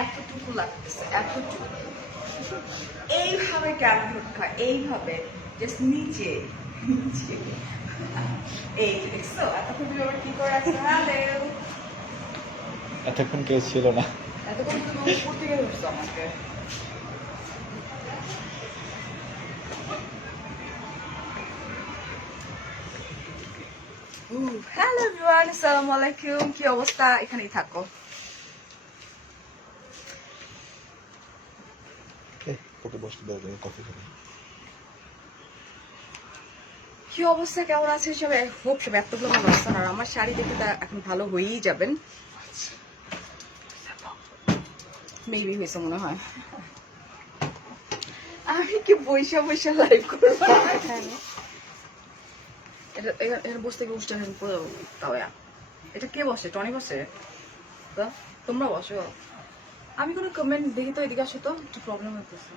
এতটুকু লাগতেছে, এতটুকু। এইভাবে কেন ঢোকা, এইভাবে জাস্ট নিচে নিচে। এই দেখছো এতক্ষণ তুমি আবার কি করে আছো? হ্যালো, এতক্ষণ কেউ ছিল না। এতক্ষণ তুমি উপর থেকে ধরছো আমাকে। হ্যালো এভরিওয়ান, আসসালামু আলাইকুম। কি অবস্থা? এখানেই থাকো। ওকে বসতে দাও, কফি খাবে। কি অবস্থা, কেমন আছে সবাই? হোপ সব এতগুলো ভালো আছেন। আর আমার শাড়ি দেখে তা এখন ভালো হয়েই যাবেন। মেবি হয়েছে মনে হয়। আমি কি বৈশা বৈশা লাইভ করবো এখানে? এটা বসতে গিয়ে উষ্টা হেন করে তাও। এটা কে বসে? টনি বসে? তো তোমরা বসো। আমি কোনো কমেন্ট দেখি তো, এদিকে আসো তো, একটু প্রবলেম হতেছে।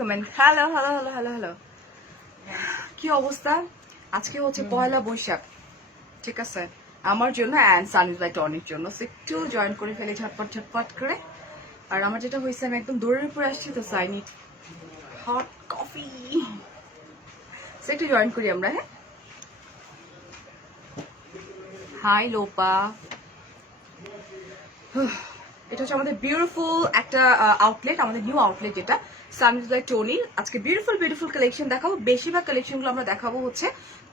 Comment. Hello hello hello hello hello, কি অবস্থা? আজকে হচ্ছে পয়লা বৈশাখ, ঠিক আছে? আমার জন্য অ্যান্ড সানিস বাই টনির জন্য একটু জয়েন করে ফেলে ঝটপট ঝটপট করে। আর আমার যেটা হয়েছে, আমি একদম দৌড়ের উপরে আসছি, তো আই নিড হট কফি। একটু জয়েন করি আমরা। হ্যাঁ, হাই লোপা। এটা হচ্ছে আমাদের বিউটিফুল একটা আউটলেট, আমাদের নিউ আউটলেট যেটা সানিস বাই টনির। আজকে বিউটিফুল বিউটিফুল কালেকশন দেখাবো। বেশিরভাগ কালেকশনগুলো আমরা দেখাবো হচ্ছে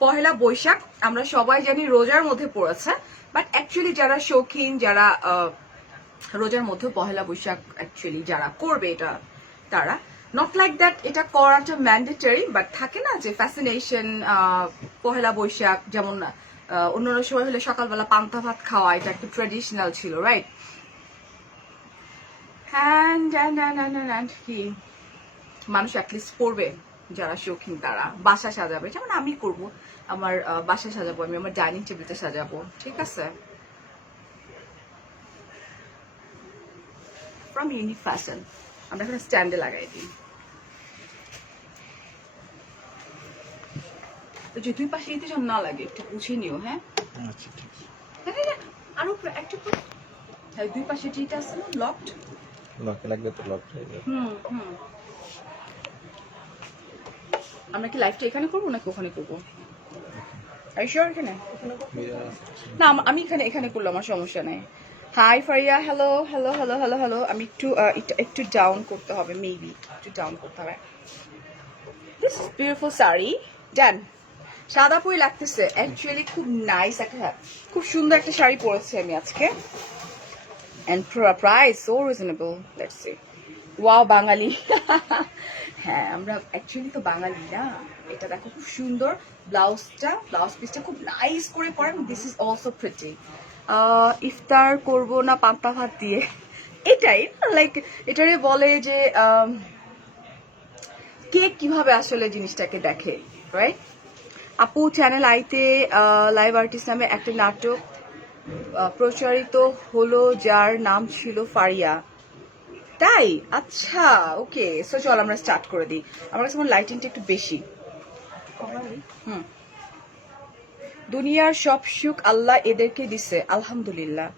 পহেলা বৈশাখ। আমরা সবাই জানি রোজার মধ্যে পড়েছে, বাট অ্যাকচুয়ালি যারা শৌখিন, যারা রোজার মধ্যে পহেলা বৈশাখ অ্যাকচুয়ালি যারা করবে, এটা তারা নট লাইক দ্যাট এটা করাটা ম্যান্ডেটরি, বাট থাকে না যে ফ্যাসিনেশন। পহেলা বৈশাখ যেমন অন্যান্য সময় হলে সকালবেলা পান্তা ভাত খাওয়া, এটা একটা ট্রেডিশনাল ছিল, রাইট? অ্যান্ড কি মানুষ অ্যাটলিস্ট করবে, যারা শৌখিন তারা বাসা সাজাবে, যেমন আমি করব। আমার বাসা সাজাবো, আমি আমার ডাইনিং টেবিলটা সাজাবো, ঠিক আছে? From unique fashion. আমরা এখানে স্ট্যান্ডে লাগাই দিই। তো যে দুই পাশে যদি না লাগে একটু বুঝে নিও। হ্যাঁ, আচ্ছা ঠিক আছে। আরো একটু হ্যাঁ, দুই পাশে যেটা আছে না লকড, লকে লাগবে তো লক হয়ে যাবে। হুম। আমরা কি লাইভটা এখানে করবো নাকি ওখানে করবো? এখানে না, আমি এখানে করলে আমার সমস্যা নেই। Hi Faria, hello hello hello hello hello. আমি একটু ডাউন করতে হবে, মেবি একটু ডাউন করতে হবে। দিস বিউটিফুল শাড়ি ডান, সাদা পরি লাগতেছে অ্যাকচুয়ালি, খুব নাইস একটা, খুব সুন্দর একটা শাড়ি পরেছি আমি আজকে। And price so reasonable. Let's see. Wow, বাঙালি। হ্যাঁ, আমরা অ্যাকচুয়ালি তো বাঙালি না। এটা দেখো খুব সুন্দর, ব্লাউজ পিসটা খুব নাইস করে পরেন। This is also pretty. ইফতার করব না পান্তা ভাত দিয়ে, এটাই লাইক এটারে বলে যে কে কিভাবে আসলে জিনিসটাকে দেখে, রাইট? আপু, চ্যানেল আইতে লাইভ আর্টিস্ট নামে একটা নাটক প্রচারিত হলো, যার নাম ছিল ফারিয়া। তাই? আচ্ছা, ওকে। সো চল আমরা স্টার্ট করে দিই। আমার কাছে লাইটিংটা একটু বেশি। দুনিয়ার সব সুখ আল্লাহ এদেরকে দিছে, আলহামদুলিল্লাহ।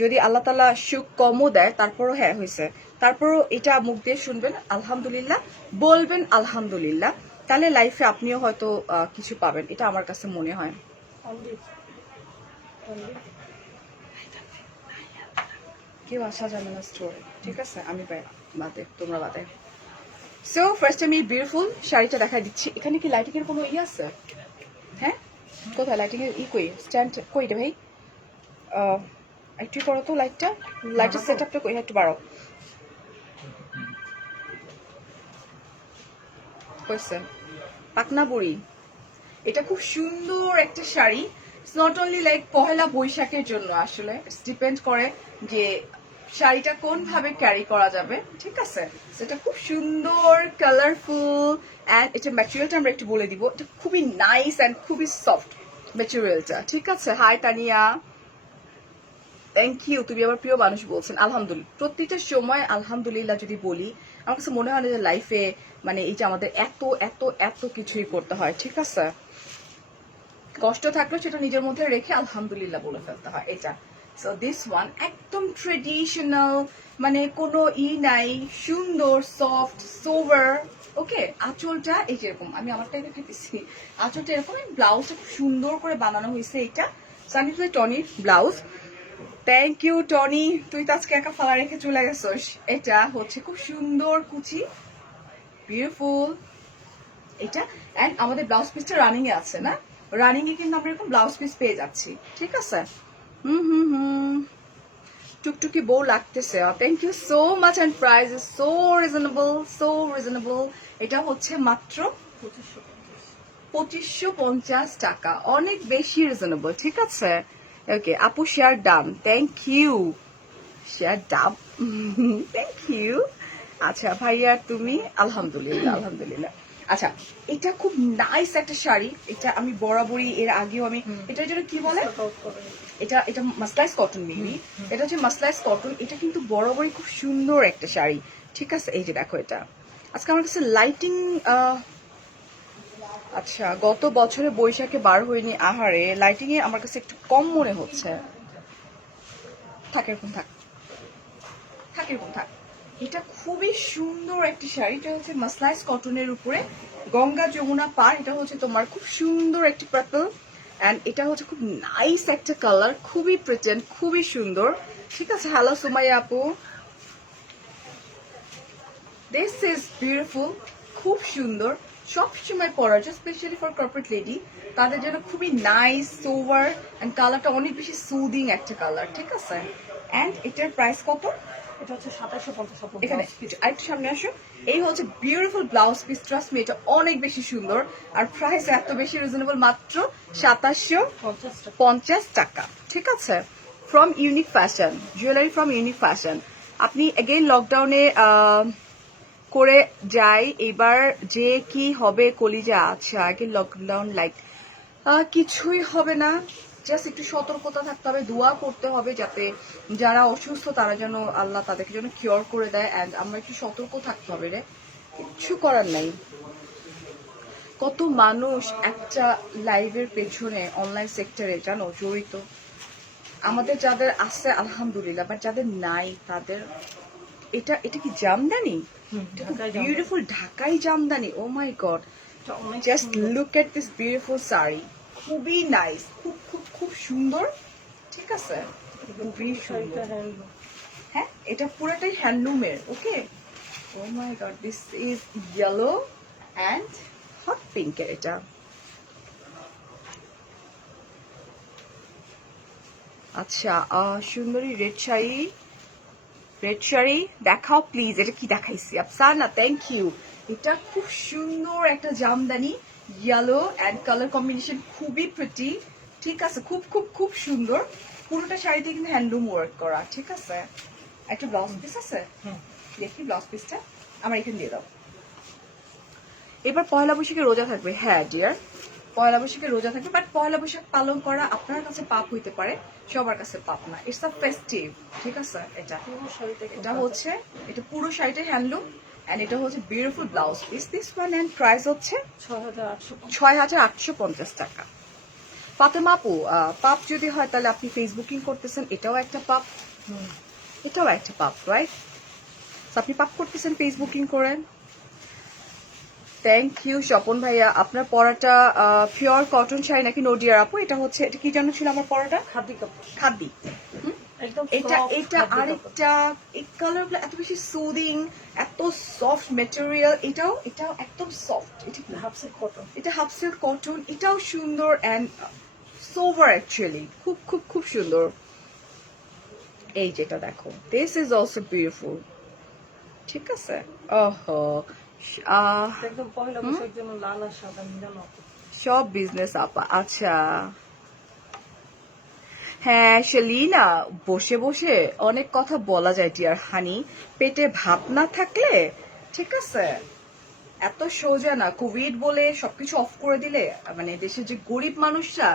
যদি আল্লাহ তাআলা সুখ কমও দেয়, তারপরও হ্যাঁ হয়েছে, তারপরও এটা মুখ দিয়ে শুনবেন আলহামদুলিল্লাহ, বলবেন আলহামদুলিল্লাহ, তাহলে লাইফে আপনিও হয়তো কিছু পাবেন, এটা আমার কাছে মনে হয়। কেউ আসা যাবে না স্টোরে, ঠিক আছে? আমি বাদে, তোমরা বাদে। সো ফার্স্ট আমি বিউটিফুল শাড়িটা দেখাই দিচ্ছি। এখানে কি লাইটিং এর কোনো আছে? হ্যাঁ, কোথায় লাইটিং এর কই? স্ট্যান্ড কই রে ভাই? একটু করো তো লাইটের সেট আপটা কই? একটু বাড়াও। কইছে পাকনা বুড়ি। এটা খুব সুন্দর একটা sari. It's not only like পহেলা বৈশাখের জন্য, আসলে ডিপেন্ড করে যে শাড়িটা কোন ভাবে ক্যারি করা যাবে, ঠিক আছে? সেটা খুব সুন্দর, কালারফুল, অ্যান্ড এটা ম্যাটেরিয়ালটা আমরা একটু বলে দিব। এটা খুবই নাইস অ্যান্ড খুবই সফট ম্যাটেরিয়ালটা, ঠিক আছে? Hi Tania, thank you. তুমি আমার প্রিয় মানুষ বলছেন, আলহামদুলিল্লাহ। প্রত্যেকটা সময় আলহামদুলিল্লাহ যদি বলি, আমার কাছে মনে হয় না যে লাইফে মানে এই যে আমাদের এত এত এত কিছুই করতে হয়, ঠিক আছে? কষ্ট থাকলেও সেটা নিজের মধ্যে রেখে আলহামদুলিল্লাহ বলে ফেলতে হয় এটা। সো দিস ওয়ান একদম ট্রেডিশনাল, মানে কোনো নাই, সুন্দর সফট সোভার। ওকে, আঁচলটা এই যেরকম, আমি আমারটাই দেখাইতেছি, আঁচলটা এরকম, ব্লাউজটা খুব সুন্দর করে বানানো হয়েছে এটা। সানি টনির ব্লাউজ। থ্যাংক ইউ টনি, তুই তো আজকে একা ফালা রেখে চলে গেছিস। এটা হচ্ছে খুব সুন্দর কুচি, বিউটিফুল এটা। এন্ড আমাদের ব্লাউজ পিসটা রানিং এ আছে না, রানিং এ কিন্তু আমরা এরকম ব্লাউজ পিস পেয়ে যাচ্ছি, ঠিক আছে। টুকটুকি বউ লাগতেছে। Thank you so much and price is so reasonable, so reasonable. এটা হচ্ছে মাত্র 2550 টাকা, অনেক বেশি রিজনেবল, ঠিক আছে। ওকে আপু, share done, thank you, share dub, thank you. আচ্ছা ভাইয়া তুমি, আলহামদুলিল্লাহ আলহামদুলিল্লাহ। আচ্ছা, এটা খুব নাইস একটা শাড়ি, এটা আমি বরাবরই এর আগেও আমি, এটার জন্য কি বলে, এটা এটা মাসলাইজ কটন মেবি, এটা হচ্ছে মাসলাইজ কটন। এটা কিন্তু বরাবরই খুব সুন্দর একটা শাড়ি, ঠিক আছে। এই যে দেখো, এটা আজকে আমার কাছে লাইটিং, আচ্ছা গত বছরে বৈশাখে বার হয়নি, আহারে লাইটিং এ আমার কাছে একটু কম মনে হচ্ছে। থাক এরকম, থাক থাক এরকম থাক। এটা খুবই সুন্দর একটা শাড়ি, এটা হচ্ছে মাসলাইজ কটনের উপরে গঙ্গা যমুনা পার। এটা হচ্ছে তোমার খুব সুন্দর একটি পার্পল, এন্ড এটা হচ্ছে খুব নাইস একটা কালার, খুবই প্রেজেন্ট, খুবই সুন্দর, ঠিক আছে। হ্যালো সুমাইয়া আপু, দিস ইজ বিউটিফুল, খুব সুন্দর, সবসময় পরা যায়, স্পেশালি ফর কর্পোরেট লেডি, তাদের জন্য খুবই নাইস সোভার, এন্ড কালারটা অনেক বেশি সুদিং একটা কালার, ঠিক আছে। এন্ড এটার প্রাইস কত? এটা হচ্ছে 2750 এখানে আরেকটু সামনে আসো। এই হচ্ছে beautiful blouse piece, trust me এটা অনেক বেশি সুন্দর, আর প্রাইস এত বেশি রিজনেবল, মাত্র 2750 টাকা, ঠিক আছে। From unique fashion, jewellery from unique fashion. আপনি এগেইন লকডাউনে করে যাই, এবার যে কি হবে কলিজা। আচ্ছা, আগে লকডাউন লাইক কিছুই হবে না, জাস্ট একটু সতর্কতা থাকতে হবে, দোয়া করতে হবে যাতে যারা অসুস্থ তারা যেন আল্লাহ তাদেরকে যেন কিওর করে দেয়, এন্ড আমরা একটু সতর্ক থাকতে হবে রে, কিচ্ছু করার নাই। কত মানুষ একটা লাইভের পেছনে অনলাইন সেক্টরে জানো জড়িত, আমাদের যাদের আছে আলহামদুলিল্লাহ, বাট যাদের নাই তাদের, এটা এটা কি jamdani, beautiful Dhakai jamdani, oh my god, just look at this beautiful sari, খুবই নাইস, খুব খুব খুব সুন্দর, ঠিক আছে, খুবই সুন্দর। হ্যাঁ, এটা পুরোটাই হ্যান্ডলুমের। Okay, oh my god, this is yellow and hot পিঙ্কের। এটা আচ্ছা, সুন্দরী রেড শাড়ি, রেড শাড়ি দেখাও প্লিজ। এটা কি দেখাইছি আফসানা, থ্যাংক ইউ। এটা খুব সুন্দর একটা Jamdani, yellow and colour combination, খুবই প্রিটি, ঠিক আছে, খুব খুব খুব সুন্দর। পুরোটা শাড়িতে কিন্তু হ্যান্ডলুম ওয়ার্ক করা, ঠিক আছে। একটা ব্লাউজ পিস আছে, দেখি ব্লাউজ পিসটা আমার এখানে দিয়ে দাও। এবার পয়লা বৈশাখে রোজা থাকবে, হ্যাঁ ডিয়ার, পয়লা বৈশাখে রোজা থাকবে, বাট পয়লা বৈশাখ পালন করা আপনার কাছে পাপ হইতে পারে, সবার কাছে পাপ না, ইটস আ ফেস্টিভ, ঠিক আছে। এটা হচ্ছে, এটা পুরো শাড়িটা হ্যান্ডলুম, এন্ড এটা হচ্ছে beautiful blouse piece, this one, and price হচ্ছে 6850 টাকা। ফাতেমা আপু, পাপ যদি হয় তাহলে আপনি ফেসবুকিং করতেছেন, এটাও একটা পাপ, এটাও একটা পাপ, রাইট? আপনি পাপ করতেছেন ফেসবুকিং করেন। থ্যাংক ইউ স্বপন ভাইয়া। আপনার পরাটা পিওর কটন শাড়ি নাকি নডিয়ার আপু? এটা হচ্ছে, এটা কি যেন ছিল আমার পরাটা, খাদি কাপড়, খাদি। একদম এটা soft এটা খাদি আরেকটা, এই কালার গুলো এত বেশি সুদিং, এত সফট মেটেরিয়াল, এটাও এটাও একদম সফট। এটা কি? হাফ সিল্ক কটন, এটা হাফ সিল্ক কটন, এটাও সুন্দর অ্যান্ড সোভার, অ্যাকচুয়ালি খুব খুব খুব সুন্দর। এই যেটা দেখো, দিস ইজ অলসো বিউটিফুল, ঠিক আছে। ওহো, একদম পয়লা বৈশাখের জন্য লাল আর সাদা মিলানো। সব বিজনেস আপা, আচ্ছা। হ্যাঁ শালিনা, বসে বসে অনেক কথা বলা যায় ডিয়ার হানি, পেটে ভাত না থাকলে, ঠিক আছে, এত সোজা না। কোভিড বলে সবকিছু অফ করে দিলে, মানে দেশের যে গরিব মানুষরা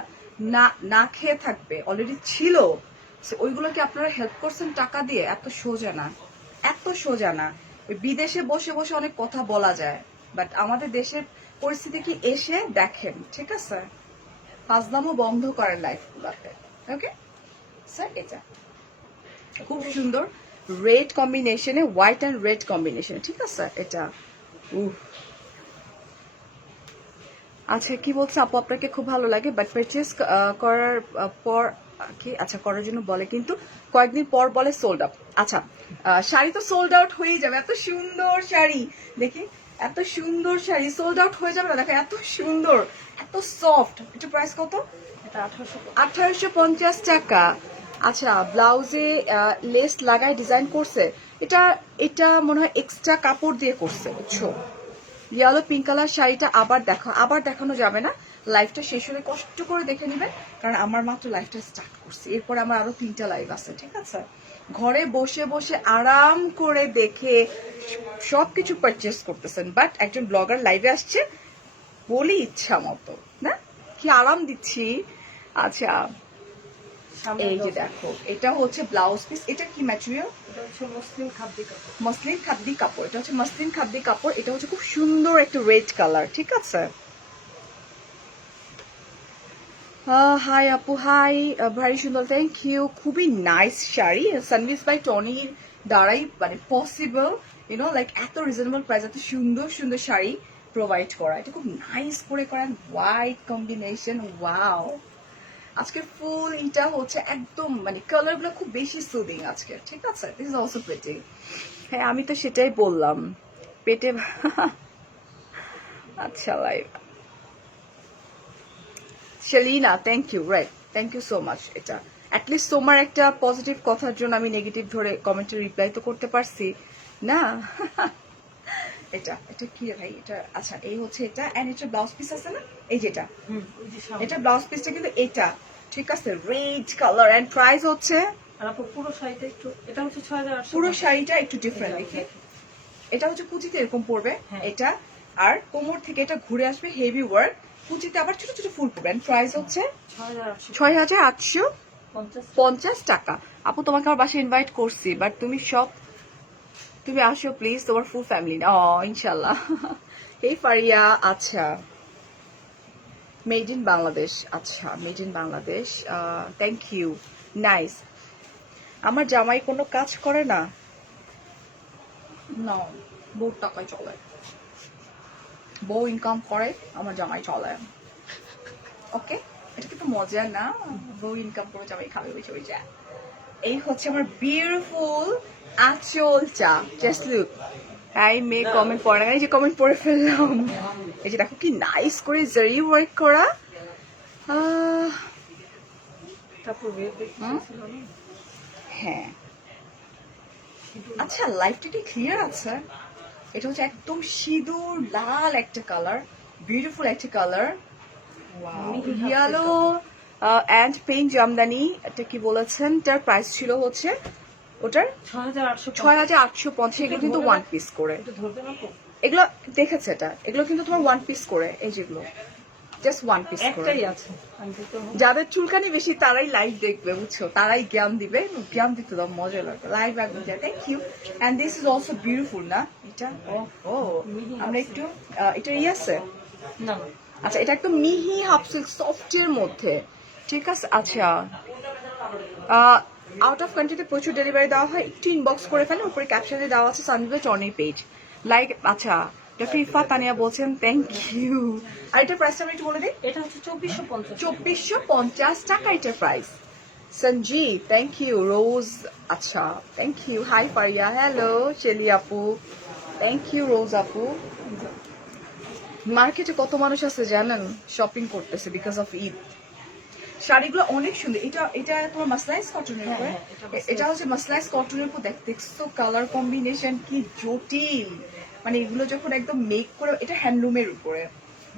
না না খেয়ে থাকবে, অলরেডি ছিল, ওইগুলোকে আপনারা হেল্প করছেন টাকা দিয়ে, এত সোজা না, এত সোজা না। ওই বিদেশে বসে বসে অনেক কথা বলা যায়, বাট আমাদের দেশের পরিস্থিতি কি এসে দেখেন, ঠিক আছে। ফাজলামও বন্ধ করেন লাইফগুলোতে। ওকে স্যার, এটা খুব সুন্দর রেড কম্বিনেশনে, হোয়াইট অ্যান্ড রেড কম্বিনেশনে, ঠিক আছে এটা। আচ্ছা কি বলছে আপু, আপনাকে খুব ভালো লাগে বাট পারচেস করার পর কি আচ্ছা করার জন্য বলে, কিন্তু কয়েকদিন পর বলে সোল্ড আউট। আচ্ছা শাড়ি তো সোল্ড আউট হয়ে যাবে, এত সুন্দর শাড়ি দেখি, এত সুন্দর শাড়ি সোল্ড আউট হয়ে যাবে না, দেখো এত সুন্দর, এত সফট। এটা প্রাইস কত? এটা 1850 টাকা। আচ্ছা ব্লাউজে লেস লাগায় ডিজাইন করছে, এটা এটা মনে হয় এক্সট্রা কাপড় দিয়ে করছে, বুঝছো। ইয়েলো পিঙ্ক কালার শাড়িটা আবার দেখানো যাবে না, লাইভটা শেষ হলে কষ্ট করে দেখে নেবেন, কারণ আমার মাত্র লাইভটা স্টার্ট করছি, এরপর আমার আরো 3টা লাইভ আছে, ঠিক আছে। ঘরে বসে বসে আরাম করে দেখে সবকিছু পারচেস করতেছেন, বাট একজন ব্লগার লাইভে আসছে বলি ইচ্ছা মতো না, কি আরাম দিচ্ছি। আচ্ছা এই যে দেখো, এটা হচ্ছে ব্লাউজ পিস, এটা কি ম্যাটেরিয়াল? এটা হচ্ছে মুসলিম খাদ্য কাপড়। মসলিন খাদ্দি কাপড়, এটা হচ্ছে মসলিন খাদ্দি কাপড়, এটা হচ্ছে খুব সুন্দর একটা রেড কালার, ঠিক আছে। হাই আপু, হাই, ভারী সুন্দর, থ্যাংক ইউ। খুবই নাইস শাড়ি, সানভিস বাই টনির দ্বারাই মানে পসিবল, ইউনো লাইক এত রিজনেবল প্রাইস এত সুন্দর সুন্দর শাড়ি প্রোভাইড করা, এটা খুব নাইস করে করেন, হোয়াইট কম্বিনেশন, ওয়াও। আজকে ফুল এটা হচ্ছে একদম মানে কালার গুলো খুব বেশি সুদিং আজকে, ঠিক আছে। This is also pretty. হ্যাঁ আমি তো সেটাই বললাম পেটে আচ্ছা live Shalina, thank you, right, thank you so much. এটা অ্যাটলিস্ট তোমার একটা পজিটিভ কথার জন্য আমি নেগেটিভ ধরে কমেন্টে রিপ্লাই তো করতে পারছি না। এটা এটা কি রে ভাই, এটা আচ্ছা এই হচ্ছে এটা, এন্ড এটা ব্লাউজ পিস আছে না, এই যেটা, ওই যে সামনে। এটা ব্লাউজ পিসটা কিন্তু এটা, ঠিক আছে, রেড কালার, এন্ড প্রাইস হচ্ছে আর আপু পুরো শাড়িটা একটু, এটা হচ্ছে 6800। পুরো শাড়িটা একটু ডিফারেন্ট দেখি, এটা হচ্ছে কুচিতে এরকম পড়বে হ্যাঁ। এটা, আর কোমর থেকে এটা ঘুরে আসবে হেভি ওয়ার্ক, কুচিতে আবার ছোট ছোট ফুল পড়বে, প্রাইস হচ্ছে 6850 6850 টাকা। আপু তোমাকে আমার বাসায় ইনভাইট করছি, বাট তুমি আসো প্লিজ, তোমার ফুল ফ্যামিলি না, ইনশাল্লাহ। এই ফারিয়া, আচ্ছা মেড ইন বাংলাদেশ, আচ্ছা made in Bangladesh, thank you, nice. আমার জামাই কোনো কাজ করে না, না বউ টাকায় চলে, বউ ইনকাম করে, আমার জামাই চলে। ওকে, এটা কিন্তু মজা না, বউ ইনকাম করে জামাই খাবে বসে বসে। এই হচ্ছে আমার বিউটিফুল আঁচল চা, জাস্ট লুক। এই মেয়ে কমেন্ট পড়ে না, এই যে কমেন্ট পড়ে ফেললাম। এই যে দেখো কি নাইস করে জারি ওয়ার্ক করা। তারপর ওয়েট দেখতেছিল না। হ্যাঁ আচ্ছা লাইফটা কি ক্লিয়ার আছে? এটা হচ্ছে একদম সিঁদুর লাল একটা কালার, বিউটিফুল একটা colour, yellow and paint Jamdani. এটা কি বলেছেন, এটার প্রাইস ছিল হচ্ছে ওটার 6850। 6850, এগুলো কিন্তু ওয়ান পিস করে, এটা ধরবে না তো? এগুলো দেখেছে এটা, এগুলো কিন্তু তোমার ওয়ান পিস করে, এই যেগুলো জাস্ট ওয়ান পিস করে। একটাই আছে, আমি তো যাদের চুলকানি বেশি তারাই লাইভ দেখবে, বুঝছো, তারাই জ্ঞান দিবে, জ্ঞান দিতে দাও, মজা লাগবে লাইভ একদম। Thank you, and this is also beautiful না এটা। ও আমরা একটু এটা আছে, না। আচ্ছা এটা একদম মিহি হাফ সিল্ক সফটের মধ্যে, ঠিক আছে। আচ্ছা আউট অফ কান্ট্রিতে প্রচুর ডেলিভারি দেওয়া হয়, একটু ইনবক্স করে ফেলেন, উপরে ক্যাপশনে দেওয়া আছে সানভিভে টনির পেজ, লাইক। আচ্ছা ফিফা তানিয়া বলছেন থ্যাংক ইউ। আর এটার প্রাইসটা আমি একটু বলে দিই, এটা হচ্ছে 2450। 2450 টাকা এটার price. Sanjib thank you, Rose আচ্ছা thank you, hi Faria, hello Shelly আপু, থ্যাংক ইউ রোজ আপু। মার্কেটে কত মানুষ আছে জানেন শপিং করতেছে বিকজ অফ ঈদ। শাড়িগুলো অনেক সুন্দর, এটা এটা তোমার মাসলাইজ কটনের উপরে, এটা হচ্ছে মাসলাইজ কটনের উপর, দেখছো কালার কম্বিনেশন কি জটিল, মানে এগুলো যখন একদম মেক করে, এটা হ্যান্ডলুমের উপরে,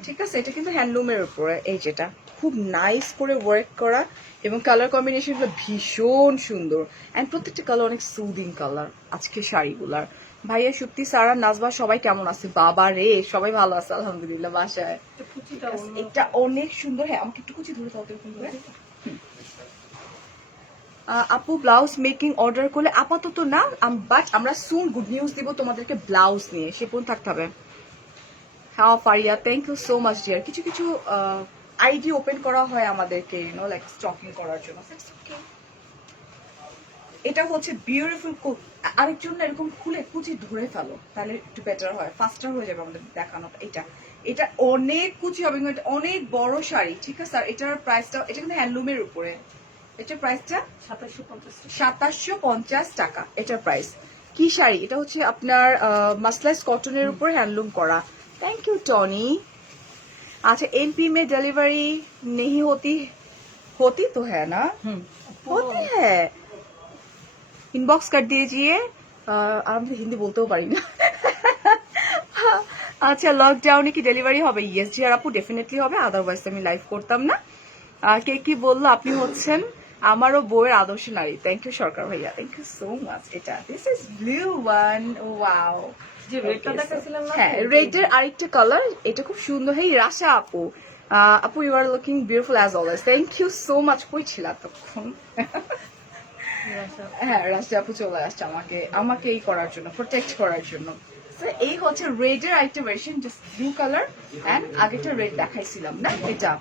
ঠিক আছে, এটা কিন্তু হ্যান্ডলুমের উপরে, এই যেটা খুব নাইস করে ওয়ার্ক করা, এবং কালার কম্বিনেশন গুলো ভীষণ সুন্দর, এন্ড প্রত্যেকটা কালার অনেক সুদিং কালার আজকে শাড়িগুলার। ভাইয়া সত্যি সারা নাজবা সবাই কেমন আছে? বাবা রে সবাই ভালো আছে আলহামদুলিল্লাহ বাসায়। কুচিটা এটা অনেক সুন্দর, হ্যাঁ আমাকে একটু কুচি ধরে দাও তো এরকম করে। আপু ব্লাউজ মেকিং অর্ডার করলে আপাতত না, বাট আমরা সুন গুড নিউজ দিব তোমাদেরকে ব্লাউজ নিয়ে, সে পর্যন্ত থাকতে হবে। হ্যাঁ Faria thank you so much dear. কিছু কিছু আইডি ওপেন করা হয় আমাদেরকে লাইক স্টকিং করার জন্য। এটা হচ্ছে বিউটিফুল। আরেকজন না এরকম খুলে কুচি ধরে ফেলো, তাহলে একটু বেটার হয়, ফাস্টার হয়ে যাবে আমাদের দেখানোটা। এটা অনেক কুচি হবে, কিন্তু এটা অনেক বড় শাড়ি, ঠিক আছে। আর এটার প্রাইসটা, এটা কিন্তু হ্যান্ডলুমের উপরে, এটার প্রাইসটা 2750 টাকা এটার প্রাইস। কি শাড়ি এটা? হচ্ছে আপনার মাসলাইজ কটনের উপর হ্যান্ডলুম করা। Thank you Tony. अच्छा एमपी में डिलीवरी नहीं होती? होती तो है ना? होती है। इनबॉक्स कर दीजिए। আমি তো হিন্দি বলতেও পারি না। আচ্ছা লকডাউনে কি ডেলিভারি হবে? ইয়েস জি আর আপু, ডেফিনেটলি হবে, আদারওয়াইজ আমি লাইভ করতাম না। কে কি বললো? আপনি হচ্ছেন আমারও বউয়ের আদর্শ নারী। থ্যাংক ইউ সরকার ভাইয়া, থ্যাংক ইউ সো মাচ। এটা this is blue one, wow. যে রেডটা দেখাছিলাম না, হ্যাঁ রেডের আরেকটা কালার, এটা খুব সুন্দর। হেই রাশা আপু, আপু you are looking beautiful as always. Thank you so much. কই ছিল তখন? হ্যাঁ রাশা আপু চলে আসছে আমাকে এই করার জন্য, প্রোটেক্ট করার জন্য। এই হচ্ছে রেডের আরেকটা version, just blue colour and আগেটা রেড দেখাইছিলাম না, এটা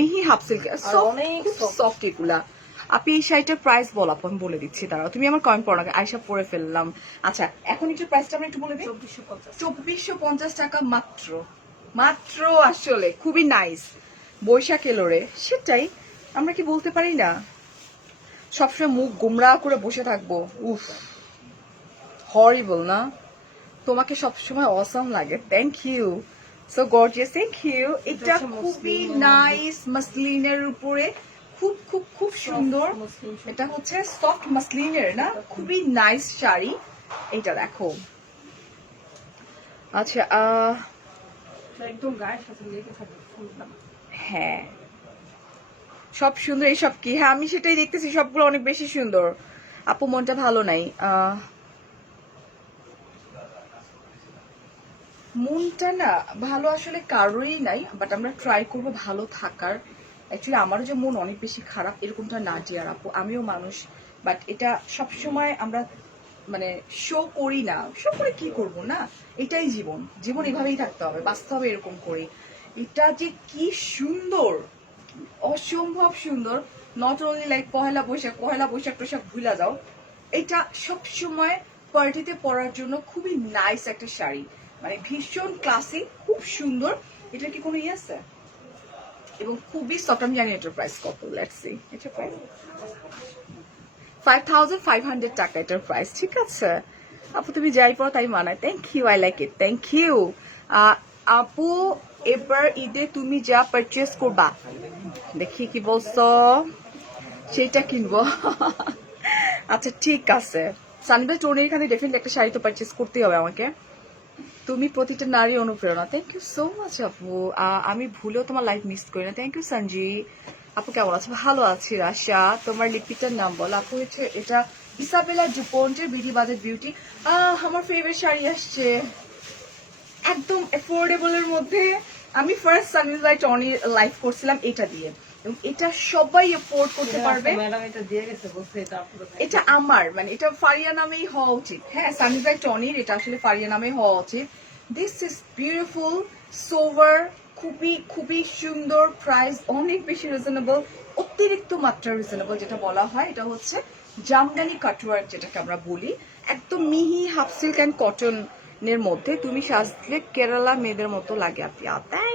মিহি হাফ সিল্ক, সফট এগুলা। আপনি এই শাড়িটার প্রাইস বল আপু, আমি বলে দিচ্ছি, দাঁড়াও তুমি আমার কয়েন পড়া আয়সা পরে ফেললাম। আচ্ছা এখন একটু প্রাইসটা আমরা একটু বলে দিই। 2450 টাকা মাত্র, মাত্র। আসলে খুবই নাইস, বৈশাখ এলোরে, সেটাই আমরা কি বলতে পারি না? সবসময় মুখ গোমরা করে বসে থাকবো, উফ হরিবল না? তোমাকে সবসময় অসাম লাগে। Thank you, so gorgeous, thank you. এটা খুবই নাইস মাসলিনের উপরে, খুব খুব খুব সুন্দর। এটা হচ্ছে সফট মাসলিনের না, খুবই নাইস শাড়ি। এটা দেখো। আচ্ছা একদম গায়ের সাথে লেগে থাকে ফুলটা। হ্যাঁ সব সুন্দর। এইসব কি? হ্যাঁ আমি সেটাই দেখতেছি, সবগুলো অনেক বেশি সুন্দর। আপু মনটা ভালো নাই? মনটা না ভালো আসলে কারোরই নাই, বাট আমরা ট্রাই করবো ভালো থাকার। অ্যাকচুয়ালি আমারও যে মন অনেক বেশি খারাপ এরকমটা না জিয়ার আপু, আমিও মানুষ, বাট এটা সবসময় আমরা মানে শো করি না। শো করে কি করব না, এটাই জীবন, জীবন এভাবেই থাকতে হবে, বাঁচতে হবে এরকম করে। এটা যে কি সুন্দর, অসম্ভব সুন্দর। Not only like Pohela Boishakh টোশাখ ভুলা যাও, এটা সবসময় পার্টিতে পরার জন্য খুবই নাইস একটা শাড়ি, মানে ভীষণ ক্লাসিক, খুব সুন্দর। এটা কি কোনো ইয়ে আছে? এবং খুবই সফট। আমি জানি এটার প্রাইস কত, লেটস সি। এটার প্রাইস 5500 টাকা এটার প্রাইস, ঠিক আছে আপু তুমি যাই পড়ো তাই মানায়। Thank you, I like it, thank you. আপু এবার ঈদে তুমি যা পারচেস করবা, দেখি কি বলছো, সেইটা কিনবো। আচ্ছা ঠিক আছে, সানবে টোনের এখানে ডেফিনেটলি একটা শাড়ি তো পারচেস করতেই হবে আমাকে। তুমি প্রতিটা নারী অনুপ্রেরণা। থ্যাংক ইউ সো মাচ আপু, আমি ভুলেও তোমার লাইফ মিস করি না। Thank you Sanji. আপু কেমন আছো? ভালো আছি রাশা। তোমার লিপিটার নাম বল আপু। হচ্ছে এটা ইসাবেলা ডুপন্টের বিডি বাজেট বিউটি। আমার ফেভারিট শাড়ি আসছে, একদম এফোর্ডেবল এর মধ্যে। আমি first sunrise by Tony live করছিলাম এটা দিয়ে, এবং এটা সবাই এফোর্ড করতে পারবে। এটা আমার মানে এটা ফারিয়া নামেই হওয়া উচিত। হ্যাঁ সানরাইজ বাই টনির এটা আসলে ফারিয়া নামেই হওয়া উচিত। দিস ইজ বিউটিফুল সোভার, খুবই খুবই সুন্দর। প্রাইস অনেক বেশি রিজনেবল, অতিরিক্ত মাত্রা রিজনেবল যেটা বলা হয়। এটা হচ্ছে জামদানি কাটওয়ার্ক যেটাকে আমরা বলি, একদম মিহি হাফ সিল্ক অ্যান্ড কটনের মধ্যে। তুমি সাজলে কেরালা মেয়েদের মতো লাগে আপনি, তাই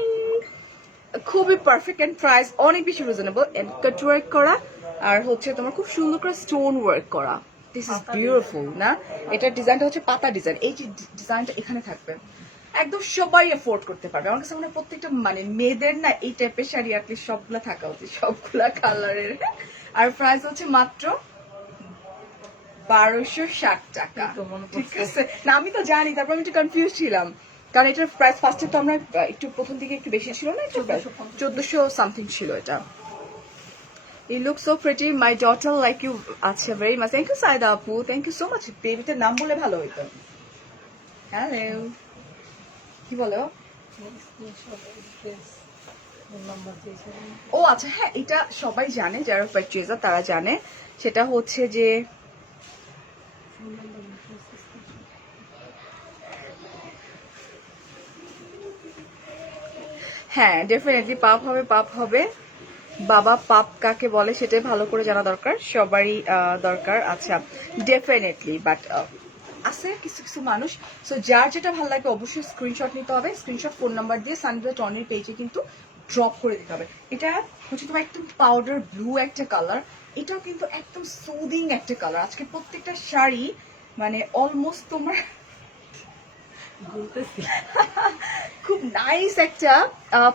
খুবই পারফেক্ট এন্ড প্রাইস অনেক বেশি রিজনেবল এন্ড কাটওয়ার্ক করা, আর হচ্ছে তোমার খুব সুন্দর করে স্টোন ওয়ার্ক করা। দিস ইজ বিউটিফুল না? এটার ডিজাইনটা হচ্ছে পাতা ডিজাইন, এই যে ডিজাইনটা এখানে থাকবে, একদম সবাই এফোর্ড করতে পারবে। আমার কাছে মনে হয় প্রত্যেকটা মানে মেয়েদের না এই টাইপের শাড়ি অ্যাটলিস্ট সবগুলা থাকা উচিত, সবগুলা কালারের। আর প্রাইস হচ্ছে মাত্র 1260 টাকা, ঠিক আছে না? আমি তো জানি, তারপর আমি একটু কনফিউজ ছিলাম, কারণ এটার প্রাইস ফার্স্টে তো আমরা একটু প্রথম দিকে একটু বেশি ছিল না, একটু 1400 সামথিং ছিল এটা। You look so pretty, my daughter like you. আচ্ছা very much, thank you Saida আপু, thank you so much. বেবিটার নাম বলে ভালো হইতো। হ্যালো কি বলো? ও আচ্ছা হ্যাঁ, এটা সবাই জানে, যারা পারচেজার তারা জানে। সেটা হচ্ছে যে হ্যাঁ ডেফিনেটলি পাপ হবে পাপ হবে। বাবা পাপ কাকে বলে সেটাই ভালো করে জানা দরকার, সবারই দরকার। আচ্ছা ডেফিনেটলি, বাট আছে কিছু কিছু মানুষ, সো যার যেটা ভালো লাগে অবশ্যই স্ক্রিনশট নিতে হবে। স্ক্রিনশট ফোন নাম্বার দিয়ে সানডে টনির পেজে কিন্তু ড্রপ করে দিতে হবে। এটা হচ্ছে তোমার একদম পাউডার ব্লু একটা কালার, এটাও কিন্তু একদম সুদিং একটা কালার। আজকে প্রত্যেকটা শাড়ি মানে অলমোস্ট তোমার বলতেছি খুব নাইস একটা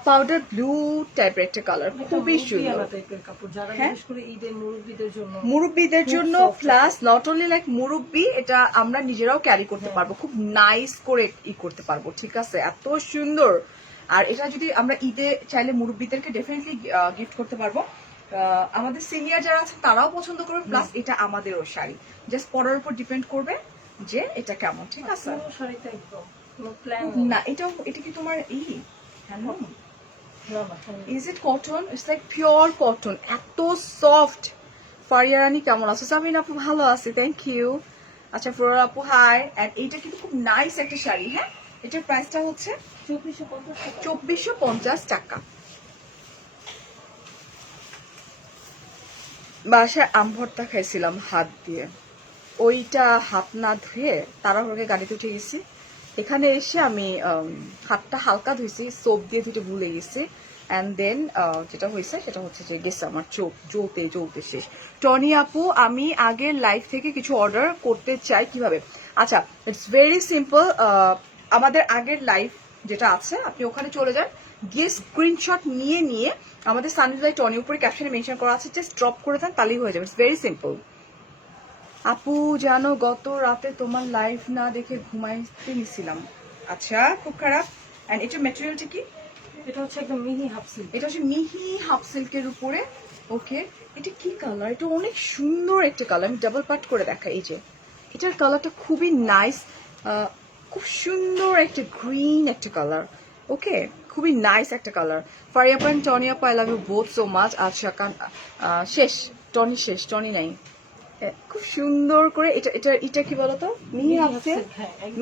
পাউডার ব্লু টাইপের একটা কালার, খুবই সুন্দর। টাইপের কাপড় যারা হ্যাঁ? বিশেষ করে ঈদের মুরব্বীদের জন্য মুরব্বীদের খুব জন্য soft plus not only like মুরব্বী, এটা আমরা নিজেরাও ক্যারি করতে পারবো, খুব নাইস করে করতে পারবো, ঠিক আছে? এত সুন্দর। আর এটা যদি আমরা ঈদে চাইলে মুরব্বীদেরকে ডেফিনেটলি গিফট করতে পারবো। আমাদের সিনিয়র যারা আছে তারাও পছন্দ করবে, প্লাস এটা আমাদেরও শাড়ি, জাস্ট পরার উপর ডিপেন্ড করবে যে এটা কেমন, ঠিক আছে? পুরো শাড়িটা একদম কোনো প্ল্যান না এটা কি তোমার হ্যান্ডলুম? না না is it cotton? It's like pure cotton, এত সফট। ফারিয়া রানী কেমন আছো? সাবিন আপু ভালো আছে, থ্যাংক ইউ। আচ্ছা ফ্লোরা আপু হাই। এন্ড এইটা কিন্তু খুব নাইস একটা শাড়ি। হ্যাঁ, এটার প্রাইসটা হচ্ছে 2450 টাকা। বাসায় আম ভর্তা খাইছিলাম হাত দিয়ে, ওইটা হাত না ধুয়ে তাড়াহুড়োকে গাড়িতে উঠে গেছি। এখানে এসে আমি হাতটা হালকা ধুইছি, সোপ দিয়ে ধুতে ভুলে গেছি। অ্যান্ড দেন যেটা হয়েছে সেটা হচ্ছে যে গেছে আমার চোখ জ্বলতে শেষ। টনি আপু আমি আগের লাইফ থেকে কিছু অর্ডার করতে চাই কিভাবে? আচ্ছা ইটস ভেরি সিম্পল। আমাদের আগের লাইফ যেটা আছে আপনি ওখানে চলে যান, গিয়ে স্ক্রিনশট নিয়ে আমাদের সানডে টনি উপরে ক্যাপশনে মেনশন করা আছে, জাস্ট ড্রপ করে দেন, তাহলেই হয়ে যাবে। It's very simple. আপু জানো গত রাতে তোমার লাইভ না দেখে ঘুমাইতে নিছিলাম। আচ্ছা খুব খারাপ। এন্ড এটার ম্যাটেরিয়ালটা কি? এটা হচ্ছে একদম মিহি হাফ সিল্ক। এটা হচ্ছে মিহি হাফ সিল্কের উপরে। ওকে, এটা কি কালার? এটা অনেক সুন্দর একটা কালার, আমি ডাবল পার্ট করে দেখাই। এই যে এটার কালারটা খুবই নাইস, খুব সুন্দর একটা গ্রিন একটা কালার। ওকে, খুবই নাইস একটা কালার। ফারিয়া পান টনি আপু I love you both so much. আচ্ছা শেষ, টনি শেষ, টনি নাই। খুব সুন্দর করে এটা এটা এটা কি বলতো, মিহি হাফ সিল্ক,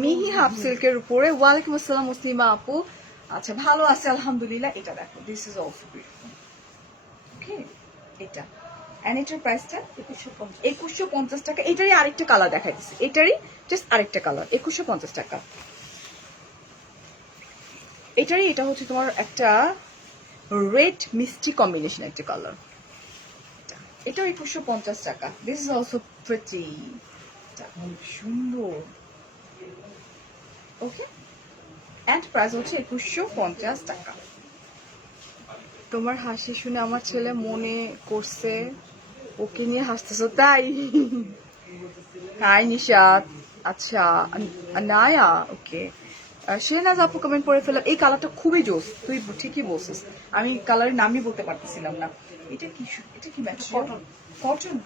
মিহি হাফ সিল্কের উপরে। ওয়ালাইকুম আসসালাম মুসলিমা আপু। আচ্ছা ভালো আছে আলহামদুলিল্লাহ। এটা দেখো, দিস ইজ অলসো বিউটিফুল। ওকে, এটা এন্ড এটার প্রাইসটা 2150 টাকা। এটারই আরেকটা কালার দেখাই দিচ্ছি, এটারই জাস্ট আরেকটা কালার 2150 টাকা। এটারই এটা হচ্ছে তোমার একটা রেড মিষ্টি কম্বিনেশন একটা কালার, এটাও 2150 টাকা। দিস ইজ অলসো প্রিটি, সুন্দর। ওকে, এন্ড প্রাইস হচ্ছে 2150 টাকা। তোমার হাসি শুনে আমার ছেলে মনে করছে ওকে নিয়ে হাসতেছো তাই? হাই নিশাত। আচ্ছা নায়া, ওকে। শেহনাজ আপু কমেন্ট করে ফেললাম, এই কালারটা খুবই জোস, তুই ঠিকই বলছিস, আমি কালারের নামই বলতে পারতেছিলাম না। এটা কি এটা কি ম্যাটেরিয়াল? কটন,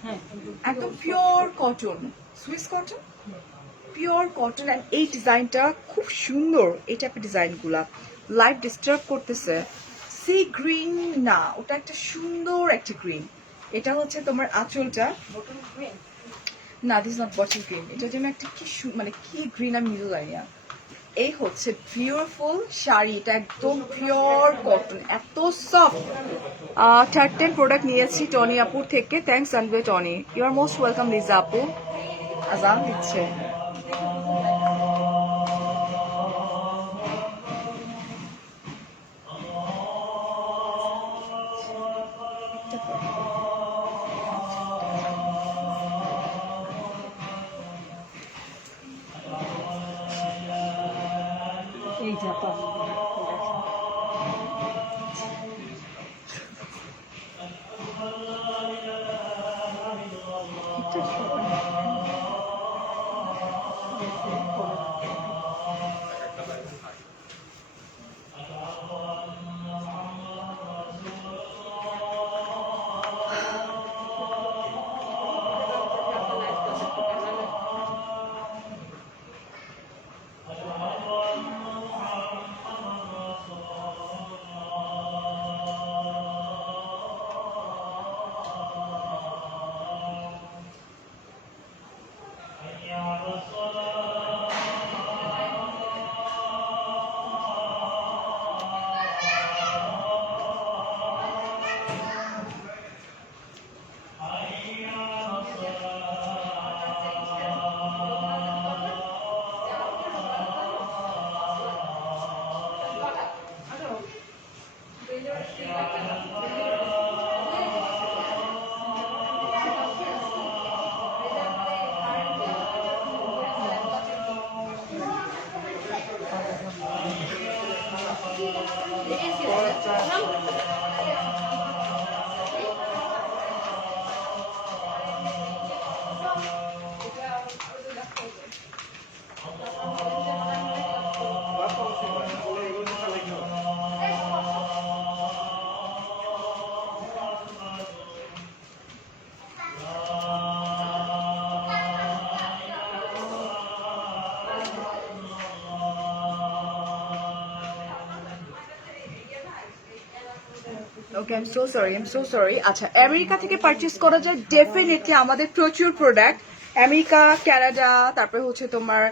একদম pure cotton, Swiss cotton, pure cotton. And এই ডিজাইনটা খুব সুন্দর, এই টাইপের ডিজাইনগুলা লাইট ডিস্টার্ব করতেছে। সি গ্রিন না, ওটা একটা সুন্দর একটা গ্রিন। এটা হচ্ছে তোমার আঁচলটা, না দিস নট বটল গ্রিন, এটা যেন একটা কি মানে কি গ্রিন আমি নিজে জানি না। এই হচ্ছে বিউটিফুল শাড়ি, এটা একদম পিওর কটন, এত সফট। 10 প্রোডাক্ট নিয়েছি টনি আপুর থেকে, থ্যাংকস আনবে Tony, you are most welcome Liza আপু। আজান দিচ্ছে। এই Japan okay I am so sorry আচ্ছা আমেরিকা থেকে পারচেস করা যায় ডেফিনেটলি আমাদের প্রচুর প্রোডাক্ট আমেরিকা কানাডা তারপরে হচ্ছে তোমার